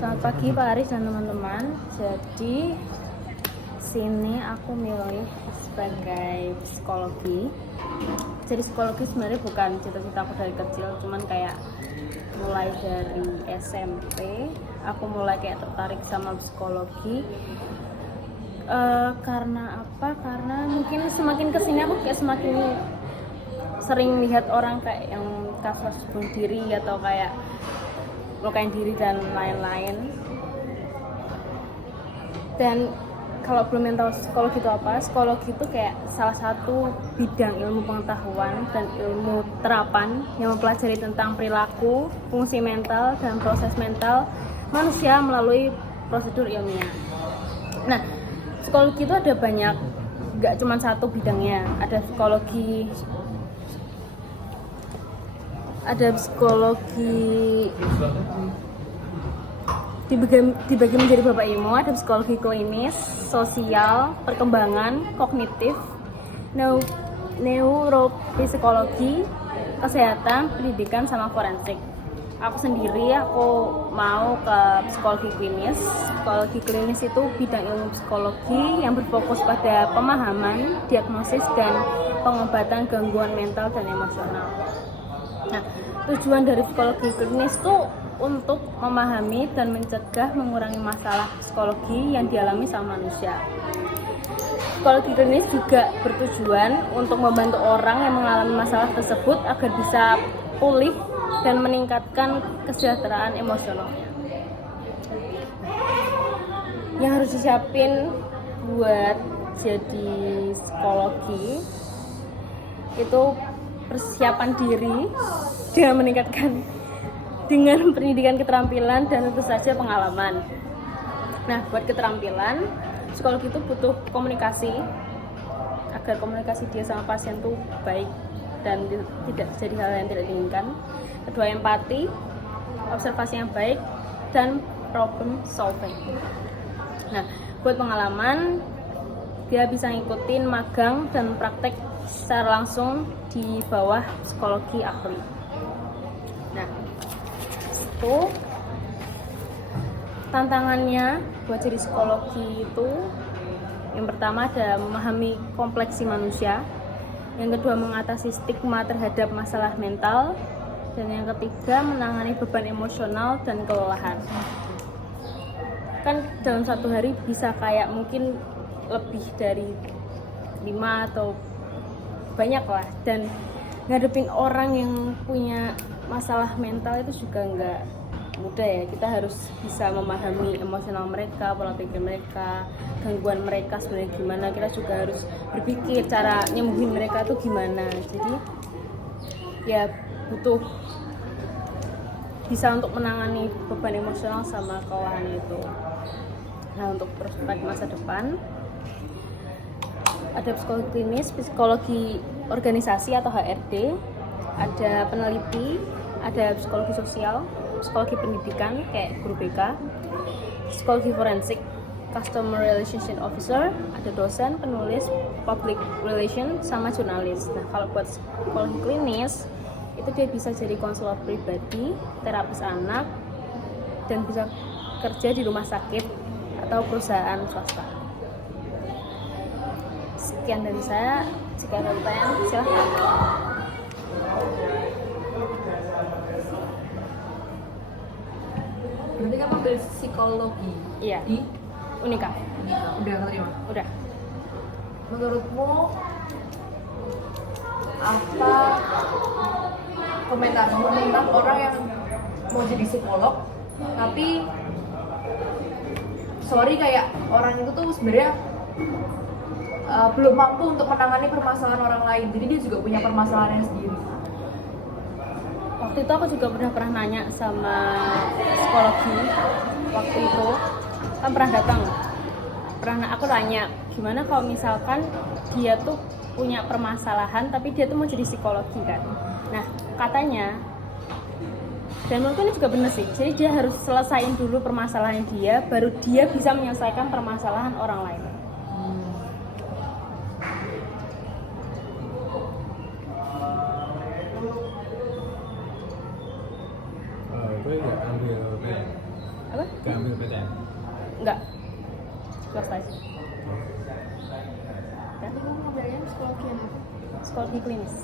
Selamat pagi Pak Aris dan teman-teman. Jadi sini aku milih sebagai psikologi. Jadi psikologi sebenarnya bukan cita-cita aku dari kecil, cuman kayak mulai dari SMP aku mulai kayak tertarik sama psikologi. Karena apa? Karena mungkin semakin kesini aku kayak semakin sering lihat orang kayak yang kasus bunuh diri atau kayak melukai diri dan lain-lain. Dan kalau belum yang tahu psikologi itu apa, psikologi itu kayak salah satu bidang ilmu pengetahuan dan ilmu terapan yang mempelajari tentang perilaku, fungsi mental, dan proses mental manusia melalui prosedur ilmiah. Nah, psikologi itu ada banyak, nggak cuma satu bidangnya. Ada psikologi dibagi menjadi beberapa ilmu. Ada psikologi klinis, sosial, perkembangan, kognitif, neuropsikologi, kesehatan, pendidikan, sama forensik. Aku sendiri mau ke psikologi klinis. Psikologi klinis itu bidang ilmu psikologi yang berfokus pada pemahaman, diagnosis, dan pengobatan gangguan mental dan emosional. Nah, tujuan dari psikologi klinis itu untuk memahami dan mencegah mengurangi masalah psikologi yang dialami sama manusia. Psikologi klinis juga bertujuan untuk membantu orang yang mengalami masalah tersebut agar bisa pulih dan meningkatkan kesejahteraan emosionalnya. Yang harus disiapin buat jadi psikologi itu persiapan diri dengan pendidikan keterampilan dan tentu saja pengalaman. Nah, buat keterampilan, psikologi itu butuh komunikasi agar komunikasi dia sama pasien tuh baik dan tidak terjadi hal yang tidak diinginkan. Kedua, empati, observasi yang baik, dan problem solving. Nah, buat pengalaman, dia bisa ngikutin magang dan praktek secara langsung di bawah psikologi ahli. Nah, itu tantangannya buat jadi psikologi itu, yang pertama ada memahami kompleksi manusia, yang kedua mengatasi stigma terhadap masalah mental, dan yang ketiga menangani beban emosional dan kelelahan. Kan dalam satu hari bisa kayak mungkin lebih dari 5 atau banyak lah, dan ngadepin orang yang punya masalah mental itu juga nggak mudah ya. Kita harus bisa memahami emosional mereka, pola pikir mereka, gangguan mereka sebenarnya gimana. Kita juga harus berpikir cara nyembuhin mereka tuh gimana. Jadi ya butuh bisa untuk menangani beban emosional sama kelelahan itu. Nah, untuk prospek masa depan ada psikologi klinis, psikologi organisasi atau HRD, ada peneliti, ada psikologi sosial, psikologi pendidikan kayak guru BK, psikologi forensik, customer relationship officer, ada dosen, penulis, public relation, sama jurnalis. Nah, kalau buat psikologi klinis itu dia bisa jadi konselor pribadi, terapis anak, dan bisa kerja di rumah sakit atau perusahaan swasta. Sekian dari saya. Jika ada pertanyaan, silahkan. Berarti kamu ambil psikologi? Iya. Di Unika. Udah keterima? Udah. Menurutmu apa komentarmu tentang orang yang mau jadi psikolog tapi kayak orang itu tuh sebenarnya belum mampu untuk menangani permasalahan orang lain, jadi dia juga punya permasalahannya sendiri. Waktu itu aku juga pernah nanya sama psikologi. Waktu itu kan pernah datang, aku tanya gimana kalau misalkan dia tuh punya permasalahan tapi dia tuh mau jadi psikologi kan. Nah, katanya, dan menurutku ini juga benar sih, jadi dia harus selesaiin dulu permasalahan dia, baru dia bisa menyelesaikan permasalahan orang lain. Gue nggak ambil Apa? Gak ambil PTN. Enggak. Swasta aja. Tapi kamu ngambilnya psikologi yang apa? Psikologi klinis.